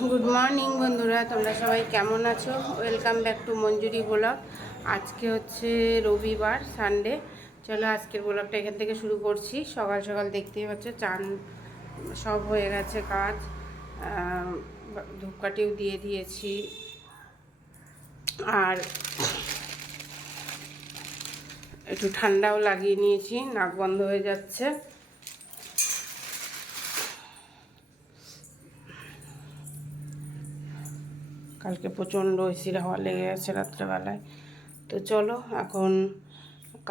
Good morning বন্ধুরা, তোমরা সবাই কেমন আছো? Welcome back to Manjuri blog. আজকে হচ্ছে রবিবার সানডে চলো আজকের ব্লগটা এখান থেকে শুরু করছি। সকাল সকাল দেখতেই পাচ্ছ, চান সব হয়ে গেছে কাজ। ধূপকাঠিও দিয়ে দিয়েছি। আর একটু ঠান্ডাও লাগিয়ে নিয়েছি, নাক বন্ধ হয়ে যাচ্ছে। কালকে প্রচণ্ড এসির হাওয়া লেগে গেছে রাত্রেবেলায়। তো চলো, এখন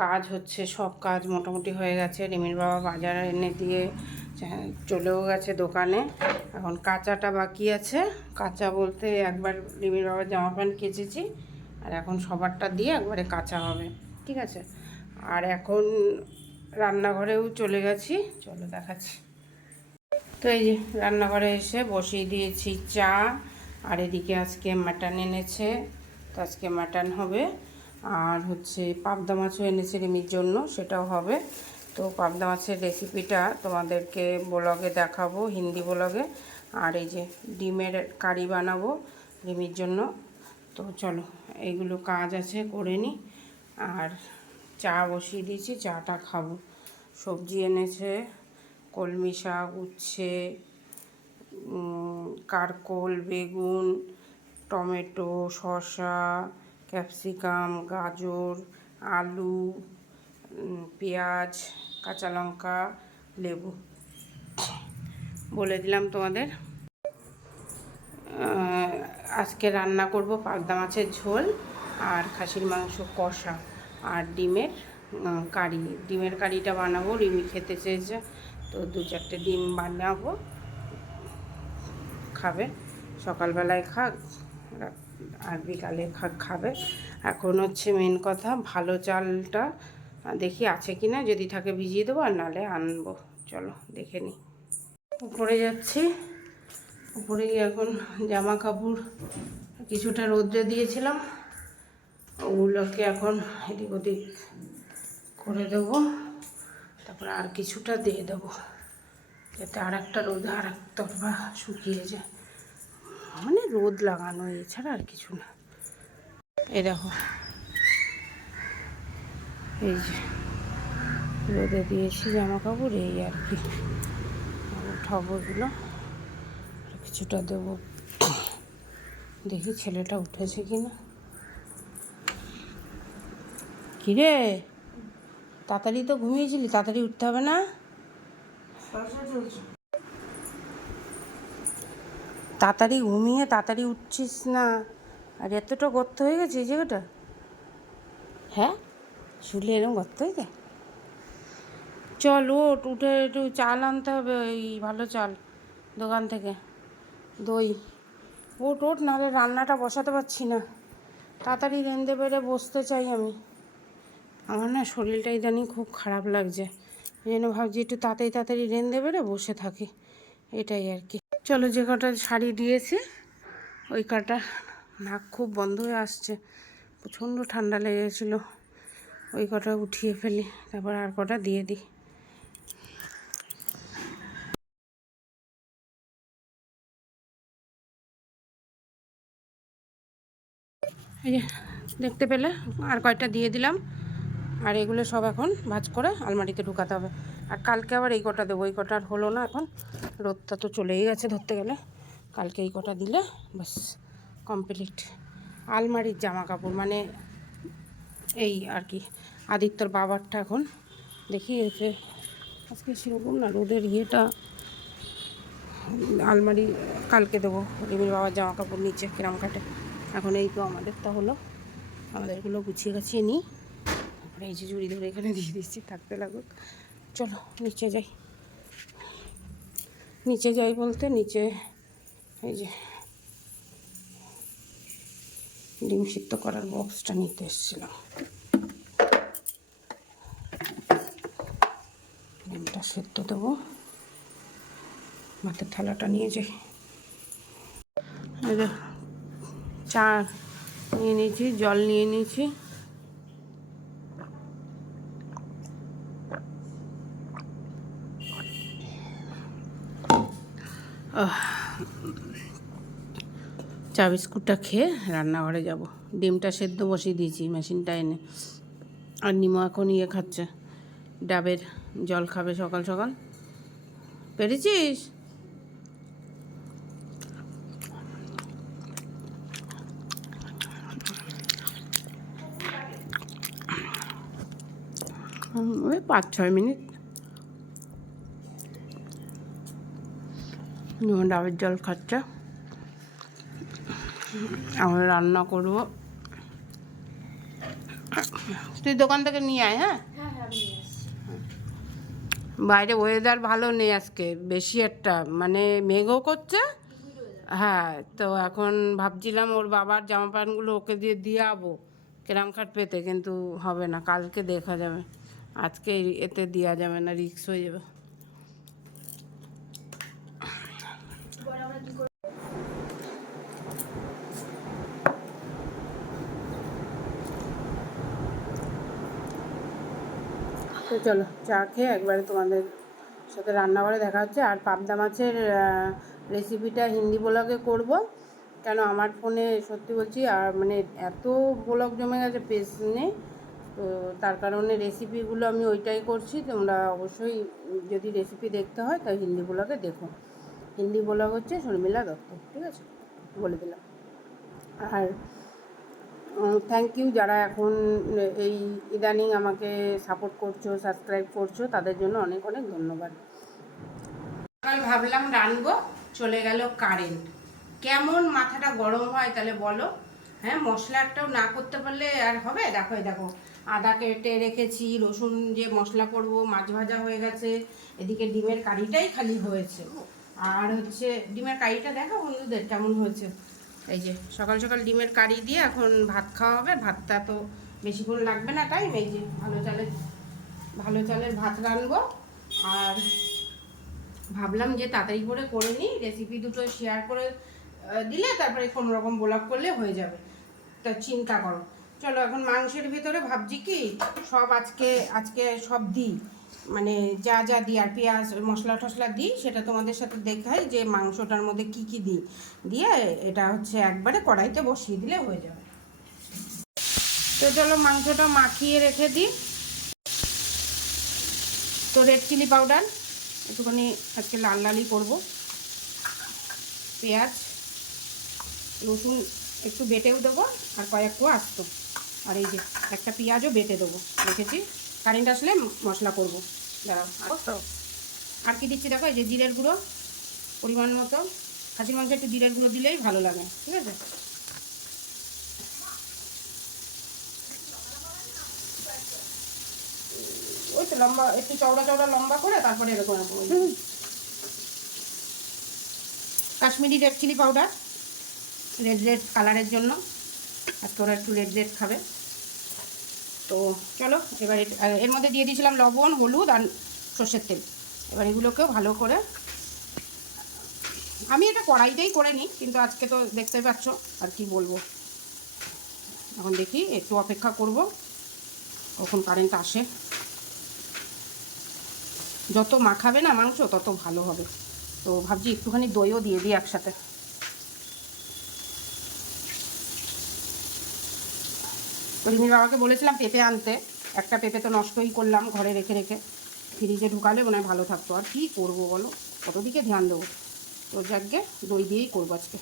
কাজ হচ্ছে, সব কাজ মোটামুটি হয়ে গেছে। রিমির বাবা বাজার এনে দিয়ে চলেও গেছে দোকানে। এখন কাঁচাটা বাকি আছে। কাঁচা বলতে একবার রিমির বাবার জামা প্যান্ট কেচেছি, আর এখন সবারটা দিয়ে একবারে কাঁচা হবে, ঠিক আছে? আর এখন রান্নাঘরেও চলে গেছি। চলো দেখাচ্ছি। তো এই যে রান্নাঘরে এসে বসিয়ে দিয়েছি চা আর এদিকে আজকে মাটন এনেছে, তো আজকে মাটন হবে। আর হচ্ছে পাবদা মাছও এনেছে রিমির জন্য, সেটাও হবে। তো পাবদা মাছের রেসিপিটা তোমাদেরকে ব্লগে দেখাবো, হিন্দি ব্লগে। আর এই যে ডিমের কারি বানাবো রিমির জন্য। তো চলো, এইগুলো কাজ আছে, করে নিই আর চা বসিয়ে দিয়েছি, চাটা খাব। সবজি এনেছে, কলমি শাক উচ্ছে কারকোল, বেগুন, টমেটো, শসা, ক্যাপসিকাম, গাজর, আলু পেঁয়াজ, কাঁচা লঙ্কা, লেবু। বলে দিলাম তোমাদের। আজকে রান্না করব পাবদা মাছের ঝোল আর খাসির মাংস কষা আর ডিমের কারি। ডিমের কারিটা বানাবো, রিমি খেতে চেয়েছে, তো দু চারটে ডিম বানাবো। খাবে। সকালবেলায় খাক, আর বিকালে খাক খাবে। এখন হচ্ছে মেন কথা, ভালো চালটা দেখি আছে কি না যদি থাকে ভিজিয়ে দেবো, আর নালে আনব। চলো, দেখে নিই উপরে যাচ্ছি। উপরে এখন জামা কাপড় কিছুটা রোদ্রে দিয়েছিলাম। ওগুলোকে এখন এদিক ওদিক করে দেবো। তারপরে আর কিছুটা দিয়ে দেবো। যাতে আর একটা রোদে আর এক তরফা শুকিয়ে যায়। মানে রোদ লাগানো, এছাড়া আর কিছু না। এই দেখো। এই যে রোদে দিয়েছি জামা কাপড় এই আর কি। আর কিছুটা দেবো। দেখি ছেলেটা উঠেছে কি না কিরে? তাড়াতাড়ি তো ঘুমিয়েছিলি, তাড়াতাড়ি উঠতে হবে না? তাড়াতাড়ি ঘুমিয়ে তাড়াতাড়ি উঠছিস না। আর এতটা গর্ত হয়ে গেছে এই জায়গাটা? হ্যাঁ? শুলে এরকম গর্ত হয়ে যায়? চল ওট উঠে একটু চাল আনতে হবে ওই ভালো চাল দোকান থেকে। দই। ওট ওট নাহলে রান্নাটা বসাতে পারছি না। তাড়াতাড়ি রেঁধে বেড়ে বসতে চাই আমি। আমার না শরীরটা ইদানিং খুব খারাপ লাগছে। জন্য ভাবছি একটু তাড়াতাড়ি তাড়াতাড়ি রেঁধে বেড়ে বসে থাকি। এটাই আর কি। চলো যে কটা শাড়ি দিয়েছি, ওই কটা। নাক খুব বন্ধ হয়ে আসছে, প্রচণ্ড ঠান্ডা লেগেছিল ওই কটা উঠিয়ে ফেলি, তারপর আর কটা দিয়ে দিই। দেখতে পেলে? আর কয়টা দিয়ে দিলাম? আর এগুলো সব এখন ভাজ করে আলমারিতে ঢুকাতে হবে। আর কালকে আবার এই কটা দেবো, এই কটা আর হলো না এখন। রোদটা তো চলেই গেছে ধরতে গেলে। কালকে এই কটা দিলে বাস কমপ্লিট আলমারির জামা কাপড় মানে এই আর কি, আদিত্যর বাবারটা এখন। দেখি এসে আজকে সেরকম না রোদের ইয়েটা। আলমারি কালকে দেবো, রিমির বাবার জামা কাপড় নিচে কিরাম কাটে। এখন এই তো আমাদেরটা হলো। আমাদেরগুলো গুছিয়ে গাছিয়ে নিই। তারপরে এই যে জুড়ি ধরে এখানে দিয়ে দিচ্ছি, থাকতে লাগুক। চলো, নিচে যাই। নিচে যাই বলতে নিচে এই যে ডিম সিদ্ধ করার বক্সটা নিতে এসেছিলাম। ডিমটা সেদ্ধ দেবো। মাথার থালাটা নিয়ে যাই। চা নিয়ে নিয়েছি, জল নিয়ে নিয়েছি। চা বিস্কুটটা খেয়ে রান্নাঘরে যাব। ডিমটা সেদ্ধ বসিয়ে দিয়েছি, মেশিনটা এনে। আর নিমো এখন ইয়ে খাচ্ছে, ডাবের জল খাবে সকাল সকাল। পেরেছিস? ওই পাঁচ ছয় মিনিট ডাবের জল খাচ্ছে। আমরা রান্না করব। তুই দোকান থেকে নিয়ে আয় হ্যাঁ? বাইরে ওয়েদার ভালো নেই আজকে বেশি একটা মানে মেঘও করছে। হ্যাঁ তো এখন ভাবছিলাম ওর বাবার জামা প্যান্টগুলো ওকে দিয়ে দিয়ে আবো কেরাম খাট পেতে কিন্তু হবে না কালকে দেখা যাবে। আজকে এতে দেওয়া যাবে না রিক্স হয়ে যাবে। তো চলো, চা খেয়ে একবারে তোমাদের সাথে রান্নাঘরে দেখা হচ্ছে। আর পাবদা মাছের রেসিপিটা হিন্দি ব্লগে করব। কেন আমার ফোনে সত্যি বলছি, আর মানে এত ব্লগ জমে গেছে পেজ নেই। তো তার কারণে রেসিপিগুলো আমি ওইটাই করছি। তোমরা অবশ্যই যদি রেসিপি দেখতে হয় তাই হিন্দি ব্লগে দেখো। হিন্দি ব্লগ হচ্ছে শর্মিলা দত্ত, ঠিক আছে? বলে দিলাম। আর থ্যাংক ইউ যারা এখন এই ইদানিং আমাকে সাপোর্ট করছ সাবস্ক্রাইব করছ, তাদের জন্য অনেক অনেক ধন্যবাদ। সকাল ভাবলাম রানবো, চলে গেল কারেন্ট কেমন মাথাটা গরম হয় তাহলে বলো? হ্যাঁ মশলা একটাও না করতে পারলে আর হবে? দেখো দেখো, আদা কেটে রেখেছি, রসুন যে মশলা করব, মাছ ভাজা হয়ে গেছে, এদিকে ডিমের কারিটাই খালি হয়েছে। আর হচ্ছে ডিমের কারিটা দেখো বন্ধুদের কেমন হয়েছে? এই যে সকাল সকাল ডিমের কারি দিয়ে এখন ভাত খাওয়া হবে। ভাতটা তো বেশিক্ষণ লাগবে না টাইম এই যে ভালো চালের ভালো চালের ভাত রানবো আর ভাবলাম যে তাড়াতাড়ি করে করে নিই। রেসিপি দুটো শেয়ার করে দিলে তারপরে কোনো রকম ব্লগ করলে হয়ে যাবে। তা চিন্তা করো। চলো এখন মাংসের ভিতরে ভাবছি কি, সব আজকে আজকে সব দিই। মানে যা যা দিই, আর পেঁয়াজ, মশলা টশলা দিই, সেটা তোমাদের সাথে দেখাই যে মাংসটার মধ্যে কি কি দিই। দিয়ে এটা হচ্ছে একবারে কড়াইতে বসিয়ে দিলে হয়ে যাবে। তো চলো মাংসটা মাখিয়ে রেখে দিই। তো রেড চিলি পাউডার একটুখানি আজকে লাল লালই করব। পেঁয়াজ, রসুন একটু বেটেও দেবো, আর কয়েক কোয়া আসতো। আর এই যে একটা পেঁয়াজও বেটে দেবো, রেখেছি। কারেন্ট আসলে মশলা করব। দাঁড়াও আর তো আর কি দিচ্ছি দেখো এই যে জিরের গুঁড়ো পরিমাণ মতো। খাসির মাংস একটু জিরের গুঁড়ো দিলেই ভালো লাগে ঠিক আছে? ওই তো লম্বা একটু চওড়া চওড়া লম্বা করে তারপরে এরকম। Kashmiri red chilli powder red red কালারের জন্য। আর তোরা একটু রেড রেড খাবে। তো চলো, এবার এর মধ্যে দিয়ে দিয়েছিলাম লবণ, হলুদ আর সর্ষের তেল। এবার এগুলোকেও ভালো করে আমি এটা কড়াইতেই করে নিই, কিন্তু আজকে তো দেখতে পাচ্ছ আর কি বলব। এখন দেখি, একটু অপেক্ষা করব, কখন কারেন্ট আসে। যত মাখাবে না মাংস, তত ভালো হবে। তো ভাবছি একটুখানি দইও দিয়ে দিই একসাথে। তো রিমির বাবাকে বলেছিলাম পেঁপে আনতে। একটা পেঁপে তো নষ্টই করলাম ঘরে রেখে রেখে। ফ্রিজে ঢুকালে মনে হয় ভালো থাকতো। আর কী করব বলো? কত দিকে ধ্যান দেবো। তো যাকে দই দিয়েই করব আজকে।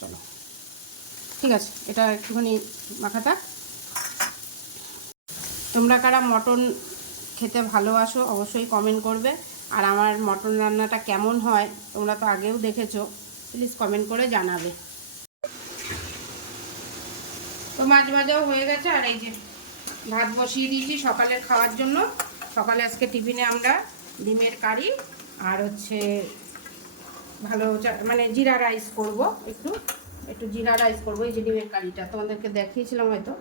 চলো। ঠিক আছে, এটা একটুখানি মাখা থাক। তোমরা কারা মটন খেতে ভালোবাসো অবশ্যই কমেন্ট করবে। আর আমার মটন রান্নাটা কেমন হয় তোমরা তো আগেও দেখেছ। প্লিজ কমেন্ট করে জানাবে। তো মাছ ভাজাও হয়ে গেছে, আর এই যে ভাত বসিয়ে দিয়েছি সকালের খাওয়ার জন্য। সকালে আজকে টিফিনে আমরা ডিমের কারি আর হচ্ছে ভালো মানে জিরা রাইস করব একটু একটু জিরা রাইস করব, এই যে ডিমের কারিটা। তোমাদেরকে দেখিয়েছিলাম হয়তো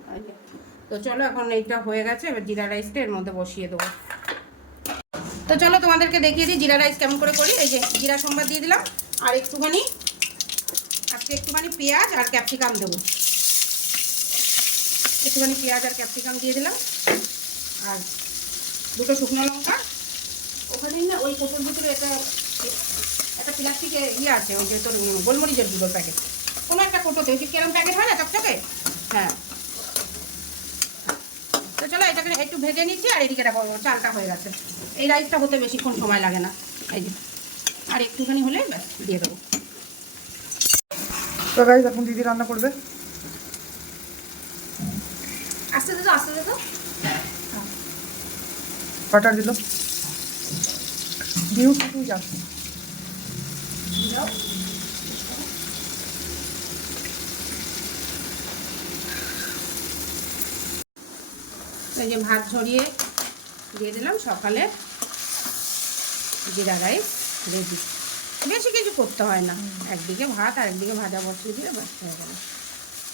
তো চলো এখন এইটা হয়ে গেছে, এবার জিরা রাইসটা এর মধ্যে বসিয়ে দেবো। তো চলো তোমাদেরকে দেখিয়ে দিই জিরা রাইস কেমন করে করি। এই যে জিরা সোমবার দিয়ে দিলাম, আর একটুখানি, আজকে একটুখানি পেঁয়াজ আর ক্যাপসিকাম দেবো। একটুখানি পেঁয়াজ আর ক্যাপসিকাম দিয়ে দিলাম। আর দুটো শুকনো লঙ্কা। ওখানেই না ওই কোটোর ভিতরে একটা একটা প্লাস্টিকে ইয়ে আছে, ওই যে তোর গোলমরিচের দুটো প্যাকেট কোনো একটা কোটোতে, ওই যে কেরম প্যাকেট হয় না চকচকে? হ্যাঁ। তো চলো এটাকে একটু ভেজে নিচ্ছি, আর এদিকে দেখো চালটা হয়ে গেছে। এই রাইসটা হতে বেশিক্ষণ সময় লাগে না। এই যে। আর একটুখানি হলে ব্যাস, দিয়ে দেবো। তো গাইজ এখন দিদি রান্না করবে। আস্তে দে তো আস্তে দে তো। বাটার দিল। দিও। তুই যা এই যে ভাত ঝরিয়ে দিয়ে দিলাম সকালে। জিরা রাইস রেডি বেশি কিছু করতে হয় না। একদিকে ভাত আর একদিকে ভাজা বসিয়ে দিয়ে ব্যাস হয়ে গেল।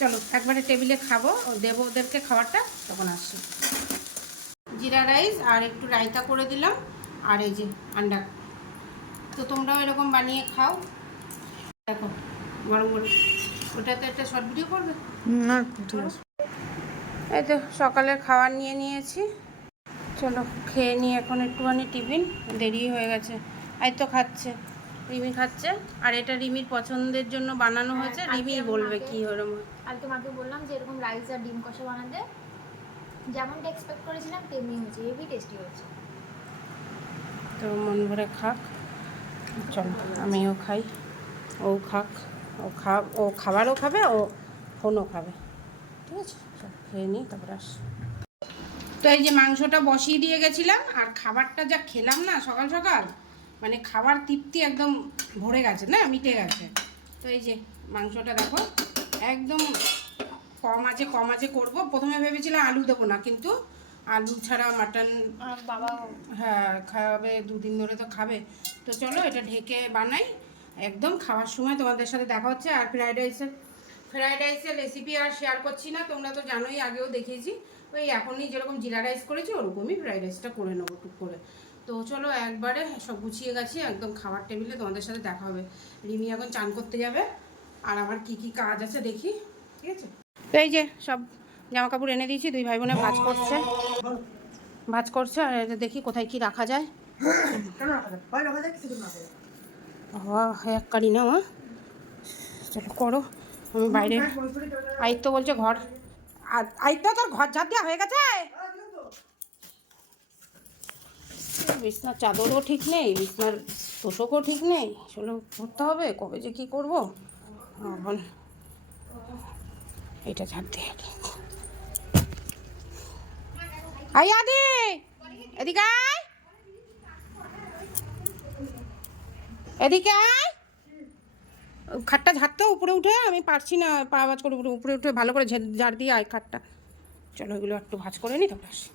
চলো একবারে টেবিলে খাব ও দেবো ওদেরকে খাবারটা তখন আসছি। জিরা রাইস আর একটু রায়তা করে দিলাম আর এই যে আন্ডা। তো তোমরাও এরকম বানিয়ে খাও। দেখো গরম গরম। ওটাতে একটা শর্ট ভিডিও করবে? না এই তো সকালের খাবার নিয়ে নিয়েছি। চলো খেয়ে নিই এখন একটুখানি টিফিন দেরি হয়ে গেছে। এই তো খাচ্ছে রিমি খাচ্ছে। আর এটা রিমির পছন্দের জন্য বানানো হয়েছে। হ্যাঁ, রিমি বলবে কি ওরম কালকে মাকে বললাম যে এরকম রাইস আর ডিম কষা বানাতে। যেমনটা এক্সপেক্ট করেছিলাম, তেমনি হয়েছে, হেভি টেস্টি হয়েছে। তো মন ভরে খাক। চল, আমিও খাই। ও খাক, ও খা, ও খাবারও খাবে, ও ফোনও খাবে। ঠিক আছে খেয়ে নিই তারপরে আস। তো এই যে মাংসটা বসিয়ে দিয়ে গেছিলাম, আর খাবারটা যা খেলাম না সকাল সকাল মানে খাবার তৃপ্তি একদম ভরে গেছে, না? মিটে গেছে। তো এই যে মাংসটা দেখো। একদম কম আছে কম আছে করব। প্রথমে ভেবেছিলাম আলু দেবো না কিন্তু আলু ছাড়া মাটন বাবা হ্যাঁ খাবে দুদিন ধরে তো খাবে। তো চলো এটা ঢেকে বানাই। একদম খাওয়ার সময় তোমাদের সাথে দেখা হচ্ছে। আর ফ্রাইড রাইসের ফ্রাইড রাইসের রেসিপি আর শেয়ার করছি না তোমরা তো জানোই আগেও দেখিয়েছি। ওই এখনই যেরকম জিরা রাইস করেছি ওরকমই ফ্রাইড রাইসটা করে নেব টুক করে। তো চলো একবারে সব গুছিয়ে গেছি একদম খাবার টেবিলে তোমাদের সাথে দেখা হবে। রিমি এখন চান করতে যাবে। আর আমার কি কি কাজ আছে দেখি ঠিক আছে? তো এই যে সব জামা কাপড় এনে দিয়েছি দুই ভাই বোনে ভাজ করছে। ভাজ করছে আর দেখি কোথায় কি রাখা যায়। এক কারি না মা চলো করো। আমি বাইরে আইত বলছে ঘর। আ- তোর ঘর ঝাড় দেওয়া হয়ে গেছে? বিছনার চাদরও ঠিক নেই বিছনার তোষকও ঠিক নেই। চলো করতে হবে কবে যে কি করব? এটা। আই আদি! এদিকে আয়! এদিকে আয়! খাটটা ঝাড়তে উপরে উঠে আমি পারছি না, পা ভাজ করে উপরে উঠে ভালো করে ঝাড় দিয়ে আয় খাটটা। চলো এগুলো একটু ভাজ করে নি, তারপরে আসি।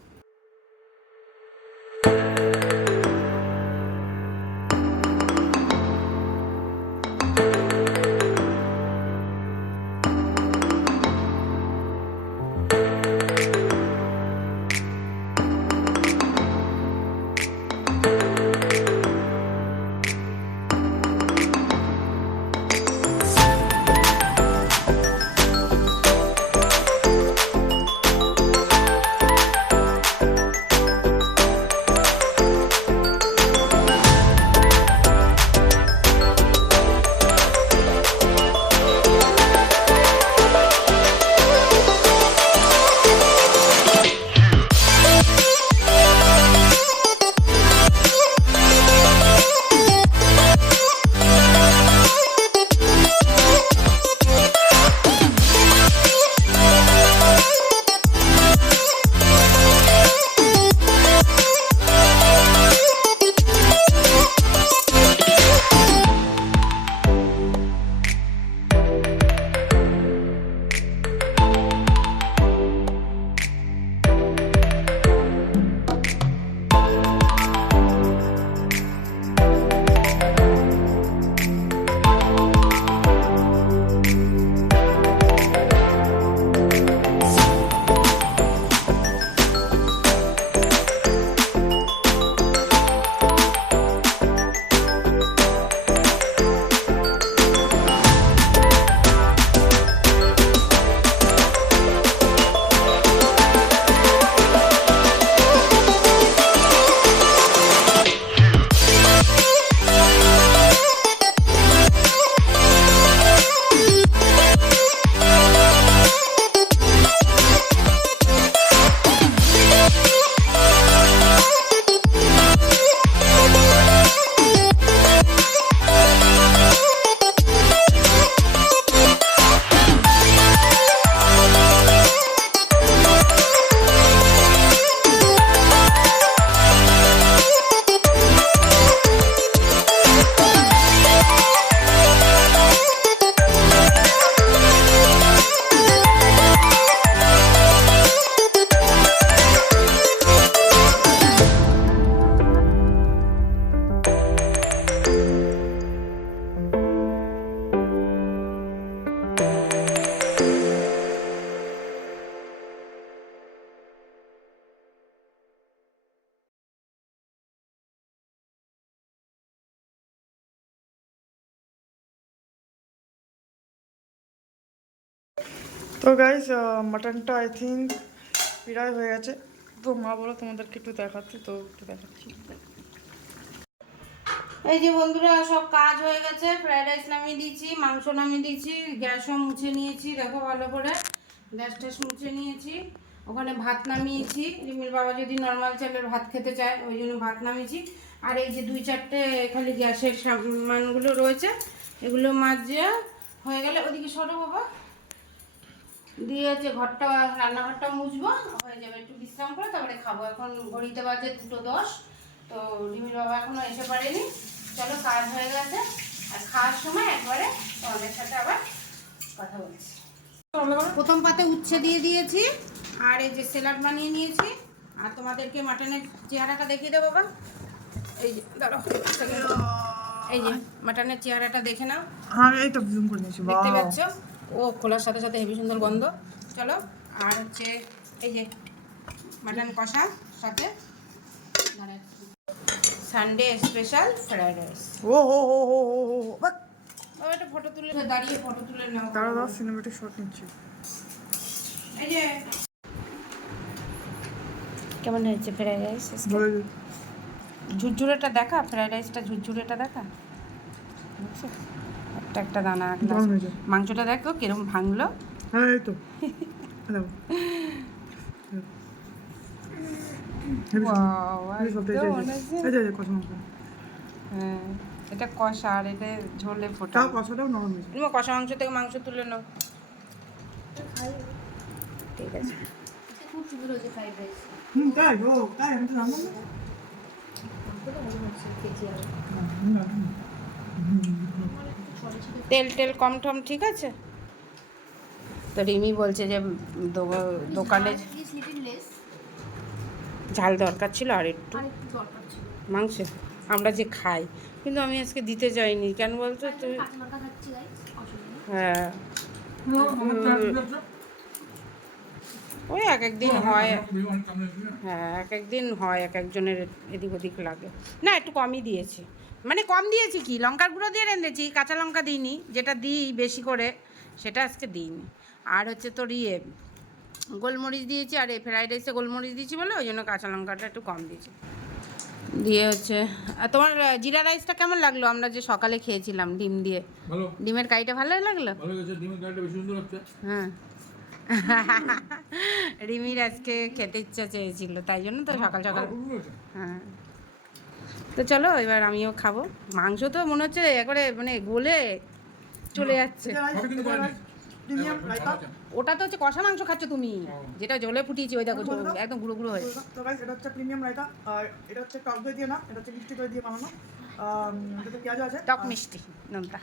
তো গাইস মাটনটা আই থিঙ্ক প্রায় হয়ে গেছে। তো মা বলো, তোমাদেরকে একটু দেখাতে তো একটু দেখাচ্ছি। এই যে বন্ধুরা, সব কাজ হয়ে গেছে। ফ্রাইড রাইস নামিয়ে দিয়েছি, মাংস নামিয়ে দিয়েছি, গ্যাসও মুছে নিয়েছি, দেখো ভালো করে। গ্যাস ট্যাস মুছে নিয়েছি। ওখানে ভাত নামিয়েছি। রিমির বাবা যদি নর্মাল চালের ভাত খেতে চায়, ওই জন্য ভাত নামিয়েছি। আর এই যে দুই চারটে খালি গ্যাসের সামানগুলো রয়েছে, এগুলো মাঝে হয়ে গেলে, ওদিকে সরো বাবা। দিয়ে হচ্ছে ঘরটা রান্নাঘরটা মুছবো হয়ে যাবে একটু বিশ্রাম করে তারপরে খাব। এখন ঘড়িতে বাজে দুটো দশ তো রিমির বাবা এখনও এসে পারেনি চলো কাজ হয়ে গেছে। আর খাওয়ার সময় একবারে তোমাদের সাথে আবার কথা বলছি। প্রথম পাতে উচ্ছে দিয়ে দিয়েছি আর এই যে স্যালাড বানিয়ে নিয়েছি আর তোমাদেরকে মাটনের চেহারাটা দেখিয়ে দেবো বাবা এই যে দাঁড়াও এই যে মাটনের চেহারাটা দেখে নাও। হ্যাঁ এই তো জুম করে নিয়েছি দেখতে পাচ্ছ? ও খোলার সাথে সাথে হেভি সুন্দর গন্ধ। চলো আর হচ্ছে এই যে মাটন কষা সাথে সানডে স্পেশাল ফ্রাইড রাইস ও ও ও ও ও বাহ। একটা ফটো তুলে দাঁড়িয়ে ফটো তুলে নাও। দাঁড়া দাঁড়া সিনেমেটিক শট নিচ্ছি। এই যে। কেমন হয়েছে ফ্রাইড রাইস ঝুরঝুরেটা দেখা? ফ্রাইড রাইসটা ঝুরঝুরেটা দেখা? দেখছ? একটা একটা দানা একটা মাংসটা দেখো কিরম ভাঙলো। হ্যাঁ এই তো। এটা কষা আর এটা ঝোলে ফোটা। তাও কষাটাও নরম হয়েছে। তুমি কষা মাংস থেকে মাংস তুলে নাও। ঠিক আছে। খুব সুন্দর হয়েছে ফ্রাইড রাইস হুম তাই ও তাই আমি তো জানতাম না হুম, না, হুম। তেল টেল কম টম ঠিক আছে? তো রিমি বলছে যে দোকানে ঝাল দরকার ছিল আর একটু। মাংস আমরা যে খাই। কিন্তু আমি আজকে দিতে চাইনি কেন বলতো তুমি। হ্যাঁ। ওই এক একদিন হয়। হ্যাঁ এক একদিন হয় এক একজনের এদিক ওদিক লাগে। না একটু কমই দিয়েছি। মানে কম দিয়েছি কি? লঙ্কার গুঁড়ো দিয়ে রেঁধেছি কাঁচা লঙ্কা দিইনি যেটা দিই বেশি করে সেটা আজকে দিইনি। আর হচ্ছে তোর ইয়ে গোলমরিচ দিয়েছি আর এই ফ্রাইড রাইসে গোলমরিচ দিয়েছি বলে ওই জন্য কাঁচা লঙ্কাটা একটু কম দিয়েছি। দিয়ে হচ্ছে আর তোমার জিরা রাইসটা কেমন লাগল? আমরা যে সকালে খেয়েছিলাম ডিম দিয়ে। ডিমের কাইটা ভালো লাগল হ্যাঁ। রিমির আজকে খেতে ইচ্ছা চেয়েছিল তাই জন্য তো সকাল সকাল হ্যাঁ। তো চলো এবার আমিও খাব। মাংস তো মনে হচ্ছে একবারে মানে গলে চলে যাচ্ছে। premium রায়তা। ওটা তো হচ্ছে কষা মাংস খাচ্ছ তুমি। যেটা জলে ফুটিয়েছি ওই দেখো একদম গুঁড়ো গুঁড়ো তো guys, এটা হচ্ছে প্রিমিয়াম রায়তা আর এটা হচ্ছে টক দই দিয়ে না এটা হচ্ছে মিষ্টি দই দিয়ে বানানো। এটাতে পেঁয়াজ আছে। টক মিষ্টি নোনতা।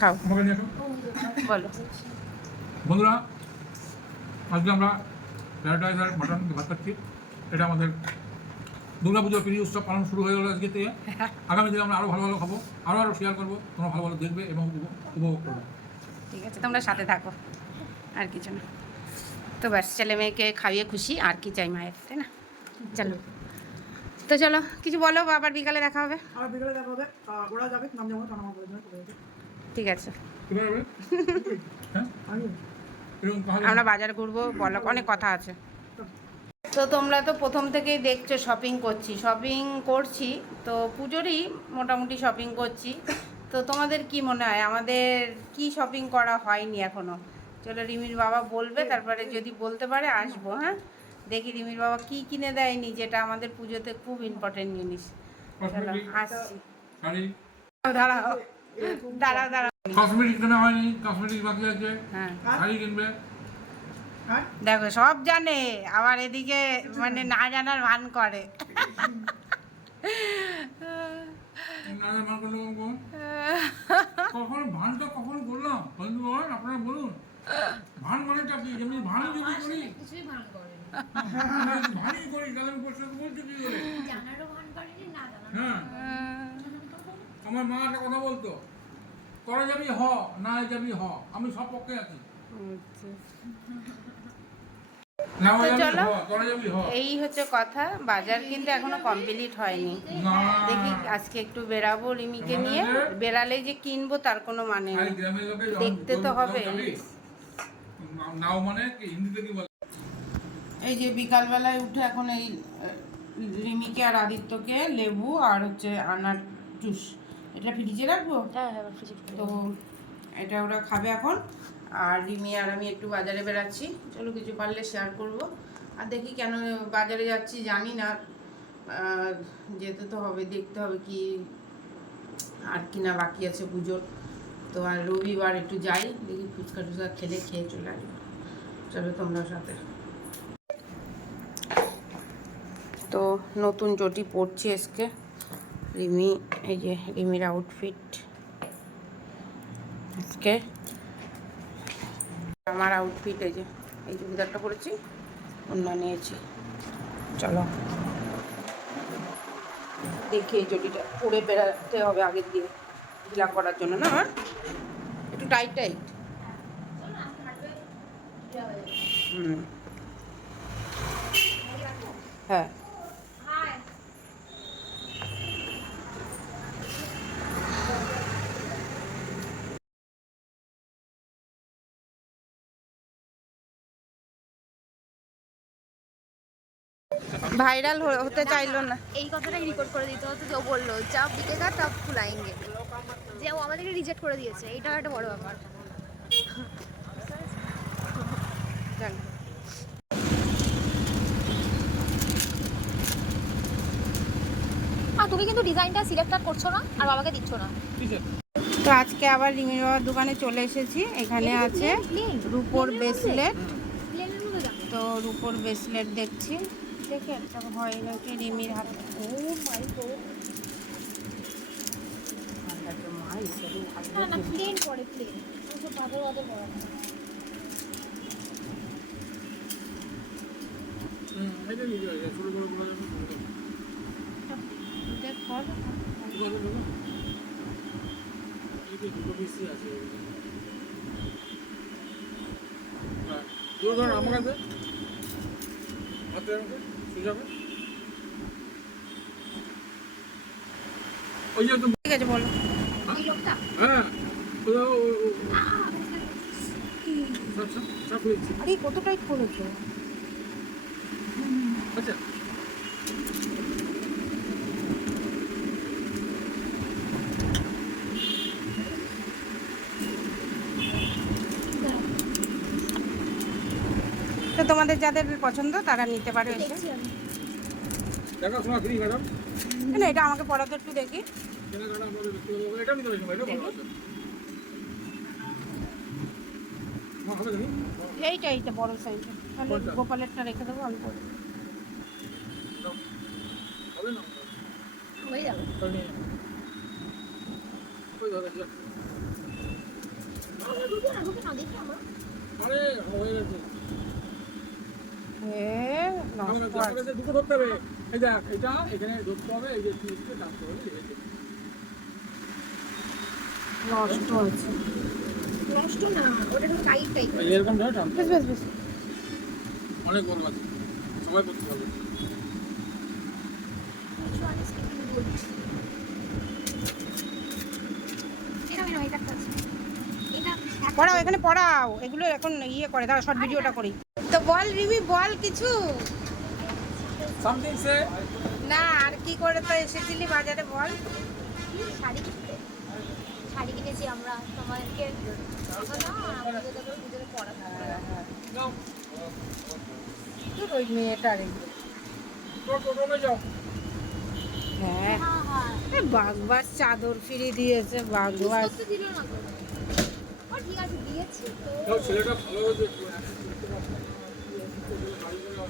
খাও। বলো। বন্ধুরা আজকে আমরা ফ্রাইড রাইস আর মাটন ভাত খাচ্ছি। এটা আমাদের দুর্গা পুজোর প্রিয় উৎসব পালন শুরু হয়ে গেল আজকে থেকে। আগামী দিনে আমরা আরও ভালো ভালো খাব আরও আরও শেয়ার করব তোমরা ভালো ভালো দেখবে এবং উপভোগ- উপভোগ করবে। ঠিক আছে তোমরা সাথে থাকো আর কিছু না। তো ব্যাস ছেলে মেয়েকে খাইয়ে খুশি আর কি চাই মায়ের তাই না? চলো। তো চলো কিছু বলো আবার বিকালে দেখা হবে। আর বিকেলে দেখা হবে ওরা যাবে নাম যাব। কলেজে। ঠিক আছে? হ্যাঁ? আমরা বাজার ঘুরবো বলো অনেক কথা আছে। তো তোমরা তো প্রথম থেকেই দেখছ শপিং করছি। শপিং করছি তো পুজোরই মোটামুটি শপিং করছি। তো তোমাদের কি মনে হয়? আমাদের কি শপিং করা হয়নি এখনও? চলো রিমির বাবা বলবে তারপরে যদি বলতে পারে আসব হ্যাঁ? দেখি রিমির বাবা কি কিনে দেয়নি যেটা আমাদের পুজোতে খুব ইম্পর্টেন্ট জিনিস। চলো আসছি। দাঁড়াও দাঁড়াও দাঁড়াও। কসমেটিক কেনা হয়নি কসমেটিক বাকি আছে হ্যাঁ। শাড়ি কিনবে। দেখো সব জানে আবার এদিকে মানে না জানার ভান করে। মান কখন? ভানটা কখন বন্ধুগণ আপনারা বলুন। ভান মানেটা কি? যেমনি ভান যদি করি? কিছুই ভান করেনি। ভানই করি তাহলে আমি বসে বলছি কি করে? জানারও ভান করেনি না হ্যাঁ। আমার মা একটা কথা বলতো করে যাবি হ না যাবি হ। আমি সব পক্ষে আছি। আচ্ছা। তো চলো। হ তোরা যাবি হ এই হচ্ছে কথা। বাজার কিন্তু এখনও কমপ্লিট হয়নি। দেখি আজকে একটু বেরাবো রিমিকে নিয়ে। বেরালেই যে কিনবো তার কোনো মানে দেখতে তো হবে। মানে কি হিন্দিতে কি বলে? এই যে বিকালবেলায় উঠে এখন এই রিমিকে আর আদিত্যকে লেবু আর হচ্ছে আনার জুস এটা ফ্রিজে রাখব? হ্যাঁ হ্যাঁ ফ্রিজে তো এটা ওরা খাবে এখন। আর রিমি আর আমি একটু বাজারে বেরাচ্ছি চলো কিছু পারলে শেয়ার করব। আর দেখি কেন বাজারে যাচ্ছি জানি না। যেতে তো হবে, দেখতে হবে কি আর কিনা বাকি আছে পুজোর। তো আর রবিবার একটু যাই, দেখি ফুচকা টুচকা খেলে খেয়ে চলে আসব চলো তোমরা সাথে। তো নতুন চটি পরছি আজকে। রিমি, এই যে রিমির আউটফিট আজকে আমার আউটফিট এই যে, এই চুড়িদারটা পরেছি অন্য নিয়েছি। চলো। দেখি এই চটিটা, পরে বেড়াতে হবে আগের দিয়ে ঢিলা করার জন্য, না আমার? একটু টাইট টাইট হুম। হ্যাঁ। ভাইরাল হতে চাইলো না। এই কথাটাই রেকর্ড করে দিতে হতো যে ও বলল যা বিকেগা তব ফুলাইঙ্গে যে ও আমাদেরকে রিজেক্ট করে দিয়েছে এটা একটা বড় ব্যাপার। তুমি কিন্তু ডিজাইনটা সিলেক্ট করছ না আর বাবাকে দিচ্ছ না। তো আজকে আবার রিমির বাবার দোকানে চলে এসেছি। এখানে আছে রুপোর ব্রেসলেট তো রুপোর ব্রেসলেট দেখছি। দেখে একটা ভয় নাকি রিমির হাতে। ও মাই গড না না প্লেন পরে প্লেন ওসব পড়া হুম এটা ছোট ছোট যাবে দেখ কর হ্যাঁ আমার কাছে হাতে আমাকে ওই যে ঠিক আছে বলো। হ্যাঁ? আরে কত টাইট করেছ আচ্ছা তো তোমাদের যাদের পছন্দ তারা নিতে পারে এসে। না এটা আমাকে পড়াতে একটু দেখি। এইটা এইটা বড় সাইজের তাহলে? গোপালেরটা রেখে দেবো আমি পরে। হবে না? হয়ে দুটো ধরতে হবে। এই দেখ এটা এখানে ধরতে হবে এই যে টানতে হবে নষ্ট আছে? নষ্ট না ওটা টাইট এরকম ধরে টানতে বেশ বেশ বেশ। অনেক বড় আছে সবাই করতে পারবে। এটা আমি নয় একটা আছে। এটা পড়াও এখানে পড়াও। এগুলো এখন ইয়ে করে দাঁড়া শর্ট ভিডিওটা করি। তো বল রিমি বল কিছু। সামথিং সে না আর কি করে তো এসেছিলি বাজারে বল। শাড়ি কিনতে। শাড়ি কিনেছি আমরা তোমাদেরকে। ওই মেয়েটার হ্যাঁ। হ্যাঁ হ্যাঁ। বাগবাস চাদর ফিরিয়ে দিয়েছে বাগবাস। করতে দিল না তো ও ঠিক আছে দিয়েছি তো। ছেলেটা ভালো হয়েছে একটু এখন দেখতে পাচ্ছি না। গাড়ি করে অত হুইলচেয়ারে কি হয়েছে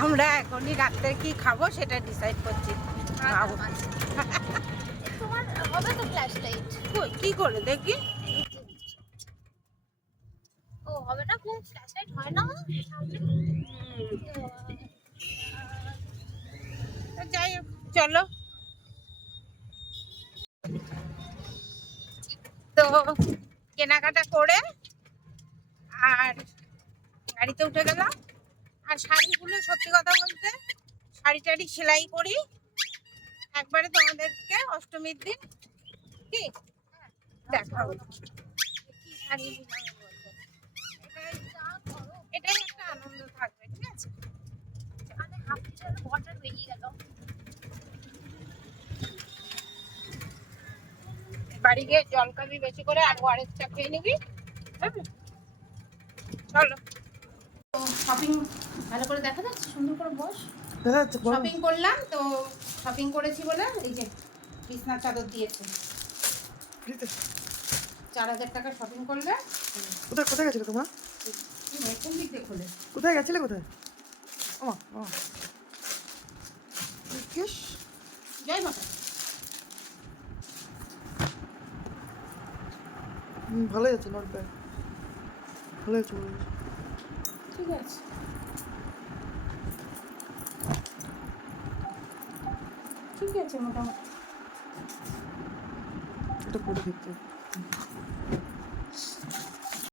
আমার এখনই রাত্রে কি খাব সেটা ডিসাইড করছি। খাব। হবে তো ফ্ল্যাশ লাইট কি করে দেখি? ও হবে না ফ্ল্যাশ লাইট হয় না? যাই হোক, চলো। তো কেনাকাটা করে আর গাড়িতে উঠে গেলাম। আর শাড়িগুলো সত্যি কথা বলতে শাড়ি টাড়ি সেলাই করি। একবারে তোমাদেরকে অষ্টমীর দিন। কি? দেখাবো। কি এটাই একটা আনন্দ থাকবে, ঠিক আছে? মানে হাফ বেরিয়ে গেল। বাড়ি গিয়ে জল খাবি বেশি করে আর ওয়ারেস চা খেয়ে নিবি। হ্যাঁ? চলো। শপিং ভালো করে দেখা যাচ্ছে? সুন্দর করে বস। শপিং করলাম তো শপিং করেছি বলে এই যে বিছনার চাদর দিয়েছে। চার হাজার টাকা শপিং করলে। কোথায় কোথায় গেছিলে তোমরা? কোন দিক দিয়ে খোলে। কোথায় গেছিলে কোথায়? কিস জয় মাতা। ভালোই আছে নট ব্যাড ভালোই আছে ঠিক আছে। ঠিক আছে মোটামুটি। এটা পরে দেখতে।